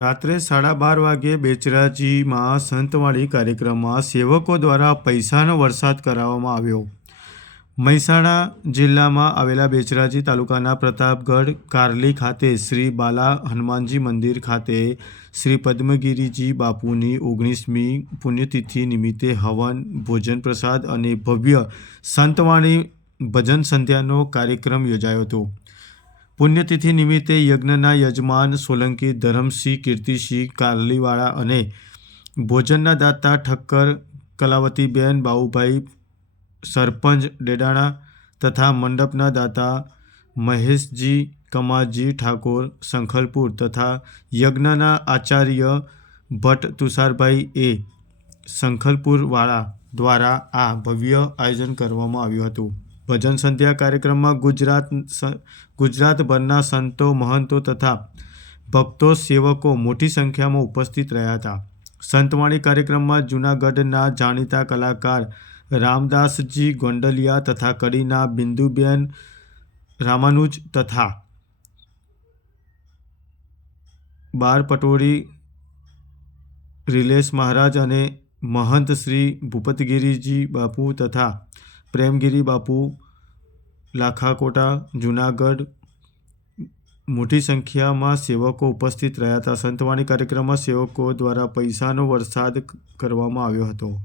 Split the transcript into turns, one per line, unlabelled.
રાત્રે સાડા બાર વાગ્યે બેચરાજીમાં સંતવાણી કાર્યક્રમમાં સેવકો દ્વારા પૈસાનો વરસાદ કરાવવામાં આવ્યો. મહેસાણા જિલ્લામાં આવેલા બેચરાજી તાલુકાના પ્રતાપગઢ કારલી ખાતે શ્રી બાલા હનુમાનજી મંદિર ખાતે શ્રી પદ્મગીરીજી બાપુની ઓગણીસમી પુણ્યતિથિ નિમિત્તે હવન, ભોજન પ્રસાદ અને ભવ્ય સંતવાણી ભજન સંધ્યાનો કાર્યક્રમ યોજાયો હતો. પુણ્યતિથિ નિમિત્તે યજ્ઞના યજમાન સોલંકી ધરમસિંહ, કીર્તિસિંહ કારલીવાળા અને ભોજનના દાતા ઠક્કર, કલાવતીબેન, બાઉભાઈ, સરપંચ, ડેડાણા તથા મંડપના દાતા મહેશજી, કમાજી ઠાકોર, સંખલપુર તથા યજ્ઞના આચાર્ય ભટ્ટ તુષારભાઈ એ સંખલપુરવાળા દ્વારા આ ભવ્ય આયોજન કરવામાં આવ્યું હતું. ભજન સંધ્યા કાર્યક્રમમાં ગુજરાત ગુજરાતભરના સંતો, મહંતો તથા ભક્તો, સેવકો મોટી સંખ્યામાં ઉપસ્થિત રહ્યા હતા. સંતવાણી કાર્યક્રમમાં જૂનાગઢના જાણીતા કલાકાર રામદાસજી ગોંડલિયા તથા કડીના બિંદુબેન રામાનુજ તથા બાર પટોળી રિલેશ મહારાજ અને મહંત શ્રી ભૂપતગીરીજી બાપુ તથા પ્રેમગીરી બાપુ, લાખાકોટા, જુનાગઢ, મોટી સંખ્યામાં સેવકો ઉપસ્થિત રહ્યા હતા. સંતવાણી કાર્યક્રમમાં સેવકો દ્વારા પૈસાનો વરસાદ કરવામાં આવ્યો હતો.